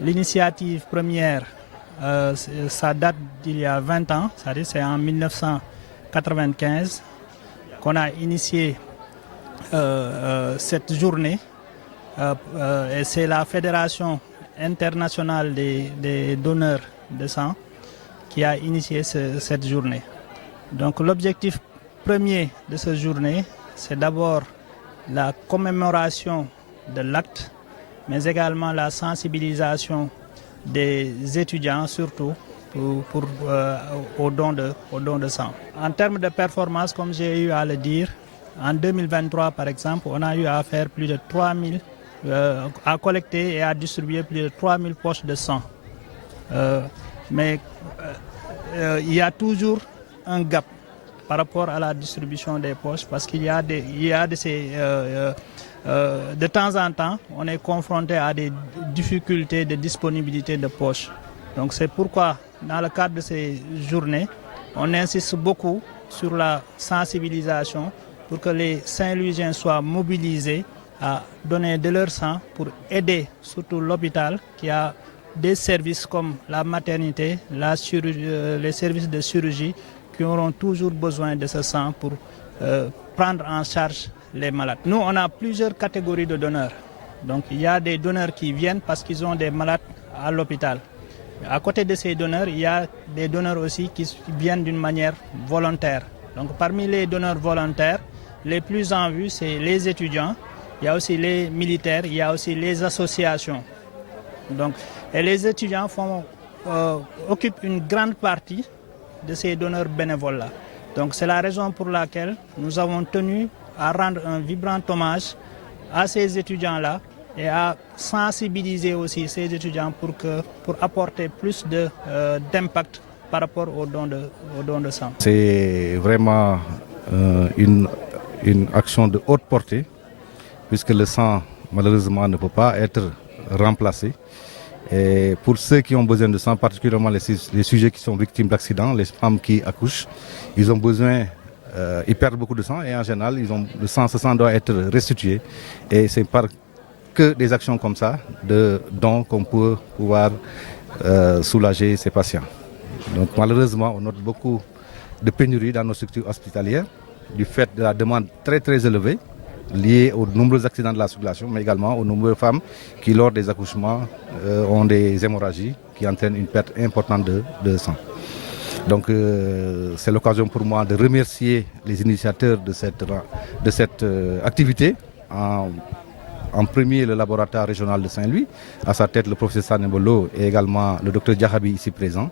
L'initiative première, ça date d'il y a 20 ans, c'est-à-dire c'est en 1995 qu'on a initié cette journée. Et c'est la Fédération internationale des donneurs de sang qui a initié cette journée. Donc l'objectif premier de cette journée, c'est d'abord la commémoration de l'acte, mais également la sensibilisation des étudiants surtout au don de sang. En termes de performance, comme j'ai eu à le dire, en 2023 par exemple, on a eu à faire plus de 3000, à collecter et à distribuer plus de 3000 poches de sang. Mais il y a toujours un gap par rapport à la distribution des poches parce qu'il y a de temps en temps, on est confronté à des difficultés de disponibilité de poches. Donc c'est pourquoi, dans le cadre de ces journées, on insiste beaucoup sur la sensibilisation pour que les Saint-Louisiens soient mobilisés à donner de leur sang pour aider surtout l'hôpital qui a des services comme la maternité, les services de chirurgie qui auront toujours besoin de ce sang pour prendre en charge les malades. Nous, on a plusieurs catégories de donneurs. Donc, il y a des donneurs qui viennent parce qu'ils ont des malades à l'hôpital. À côté de ces donneurs, il y a des donneurs aussi qui viennent d'une manière volontaire. Donc, parmi les donneurs volontaires, les plus en vue, c'est les étudiants, il y a aussi les militaires, il y a aussi les associations. Donc, et les étudiants occupent une grande partie de ces donneurs bénévoles-là. Donc, c'est la raison pour laquelle nous avons tenu à rendre un vibrant hommage à ces étudiants-là et à sensibiliser aussi ces étudiants pour apporter plus d'impact par rapport au don de sang. C'est vraiment une action de haute portée, puisque le sang, malheureusement, ne peut pas être remplacé. Et pour ceux qui ont besoin de sang, particulièrement les sujets qui sont victimes d'accidents, les femmes qui accouchent, ils ont besoin, ils perdent beaucoup de sang et en général, ce sang doit être restitué. Et c'est par que des actions comme ça, de dons, qu'on peut pouvoir soulager ces patients. Donc malheureusement, on note beaucoup de pénuries dans nos structures hospitalières du fait de la demande très très élevée liée aux nombreux accidents de la circulation, mais également aux nombreuses femmes qui, lors des accouchements, ont des hémorragies qui entraînent une perte importante de sang. Donc c'est l'occasion pour moi de remercier les initiateurs de cette activité. En premier, le laboratoire régional de Saint-Louis, à sa tête le professeur Sanembolo et également le docteur Diakhaby ici présent.